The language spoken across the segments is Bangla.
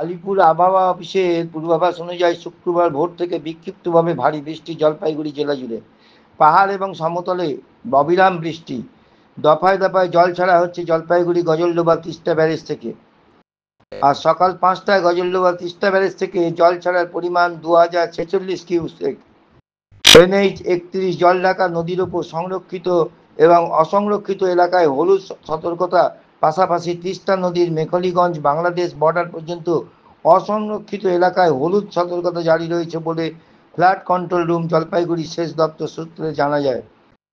আলিপুর আবহাওয়া অফিসের পূর্বাভাস অনুযায়ী শুক্রবার ভোর থেকে বিক্ষিপ্তভাবে ভারী বৃষ্টি জলপাইগুড়ি জেলা জুড়ে। পাহাড় এবং সমতলে অবিরাম বৃষ্টি। দফায় দফায় জল ছাড়া হচ্ছে জলপাইগুড়ি গজলডোবা তিস্তা ব্যারেজ থেকে। আর সকাল 5টায় গজলডোবা তিস্তা ব্যারেজ থেকে জল ছাড়ার পরিমাণ 2046 কিউসেক। NH 31 জল ঢাকা নদীর ওপর সংরক্ষিত এবং অসংরক্ষিত এলাকায় হলুদ সতর্কতা, পাশাপাশি তিস্তা নদীর মেখলিগঞ্জ বাংলাদেশ বর্ডার পর্যন্ত অসংরক্ষিত এলাকায় হলুদ সতর্কতা জারি রয়েছে বলে ফ্লাড কন্ট্রোল রুম জলপাইগুড়ি সেচ দপ্তর সূত্রে জানা যায়।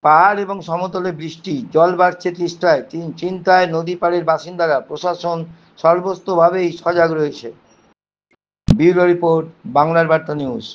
পাহাড় এবং সমতলে বৃষ্টি, জল বাড়ছে তিস্তায়, চিন্তায় নদী পাড়ের বাসিন্দারা, প্রশাসন সর্বস্তভাবেই সজাগ রয়েছে। ব্যুরো রিপোর্ট, বাংলার বার্তা নিউজ।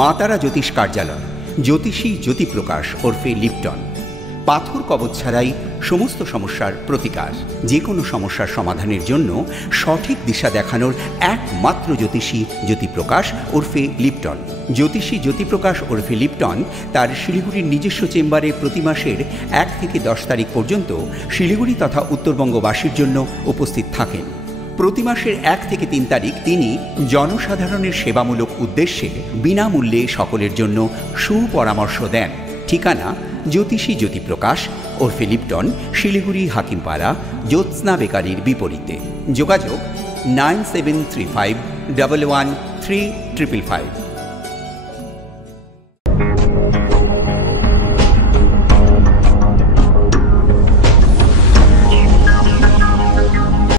মা তারা জ্যোতিষ কার্যালয়, জ্যোতিষী জ্যোতিপ্রকাশ ওরফে লিপটন। পাথর কবচ ছাড়াই সমস্ত সমস্যার প্রতিকার। যে কোনো সমস্যার সমাধানের জন্য সঠিক দিশা দেখানোর একমাত্র জ্যোতিষী জ্যোতিপ্রকাশ ওরফে লিপটন। জ্যোতিষী জ্যোতিপ্রকাশ ওরফে লিপটন তার শিলিগুড়ির নিজস্ব চেম্বারে প্রতি মাসের 1 থেকে 10 তারিখ পর্যন্ত শিলিগুড়ি তথা উত্তরবঙ্গবাসীর জন্য উপস্থিত থাকেন। প্রতি মাসের 1 থেকে 3 তারিখ তিনি জনসাধারণের সেবামূলক উদ্দেশ্যে বিনামূল্যে সকলের জন্য সুপরামর্শ দেন। ঠিকানা জ্যোতিষী জ্যোতিপ্রকাশ ওরফে লিপটন, শিলিগুড়ি হাকিমপাড়া, জ্যোৎস্না বেকারির বিপরীতে। যোগাযোগ 9735 11 3555।